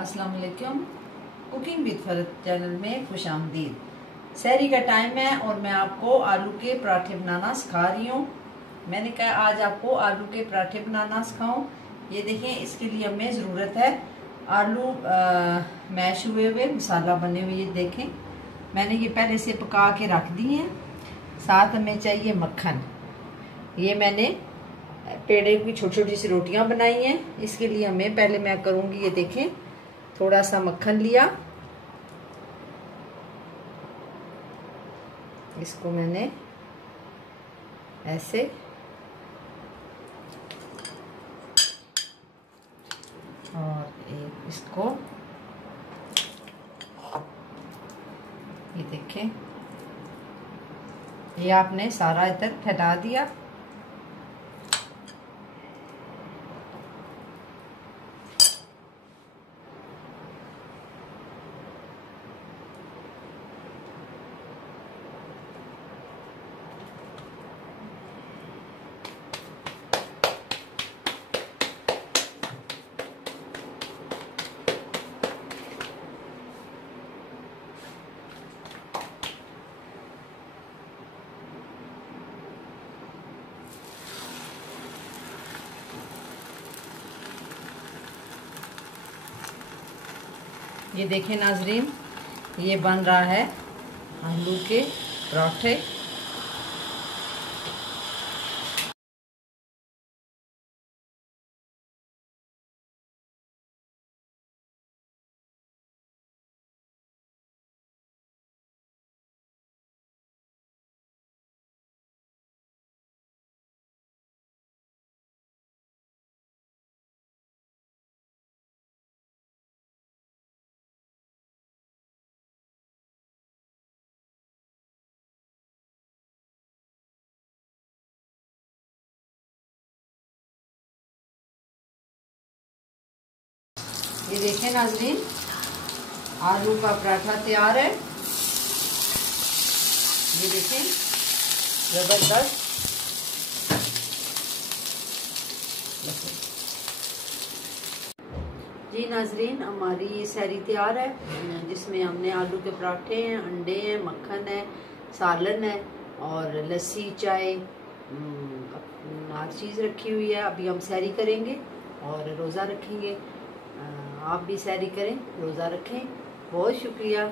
अस्सलाम वालेकुम। Cooking with फरत channel में खुश आमदीद। सहरी का टाइम है और मैं आपको आलू के पराठे बनाना सिखा रही हूँ। मैंने कहा आज आपको आलू के पराठे बनाना सिखाऊं। ये देखें, इसके लिए हमें ज़रूरत है आलू मैश हुए हुए, मसाला बने हुए। ये देखें, मैंने ये पहले से पका के रख दिए हैं। साथ हमें चाहिए मक्खन। ये मैंने पेड़े की छोटी छोटी सी रोटियां बनाई हैं। इसके लिए हमें पहले मैं करूँगी, ये देखें, थोड़ा सा मक्खन लिया, इसको मैंने ऐसे और एक इसको, ये देखें, ये आपने सारा इधर फैला दिया। ये देखें नाजरीन, ये बन रहा है आलू के पराठे। ये देखें नाजरीन, आलू का पराठा तैयार है। ये देखें, जबरदस्त। जी नाजरीन, हमारी ये सहरी तैयार है, जिसमें हमने आलू के पराठे हैं, अंडे हैं, मक्खन है, सालन है और लस्सी, चाय, हर चीज़ रखी हुई है। अभी हम सहरी करेंगे और रोज़ा रखेंगे। आप भी सहरी करें, रोज़ा रखें। बहुत शुक्रिया।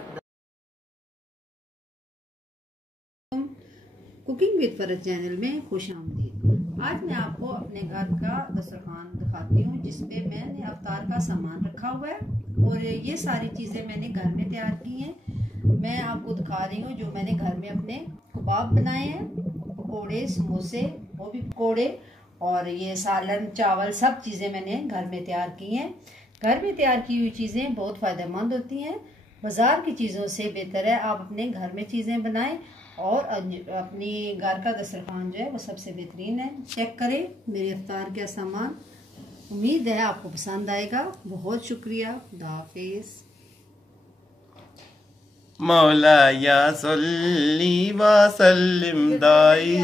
कुकिंग विद फरत चैनल में खुश आमदीद। आज मैं आपको अपने घर का दस्तरखान दिखाती हूँ, जिसपे मैंने अफ्तार का सामान रखा हुआ है और ये सारी चीज़ें मैंने घर में तैयार की हैं। मैं आपको दिखा रही हूँ जो मैंने घर में अपने कबाब बनाए हैं, पकौड़े, समोसे, वो भी पकौड़े, और ये सालन, चावल, सब चीज़ें मैंने घर में तैयार की हैं। घर में तैयार की हुई चीज़ें बहुत फ़ायदेमंद होती हैं। बाज़ार की चीज़ों से बेहतर है आप अपने घर में चीज़ें बनाएं और अपनी घर का दस्तरखान जो है वो सबसे बेहतरीन है। चेक करें मेरे इफ्तार का सामान। उम्मीद है आपको पसंद आएगा। बहुत शुक्रिया। खुदा हाफिज़। मौला या सल्ली व सल्लिम दाई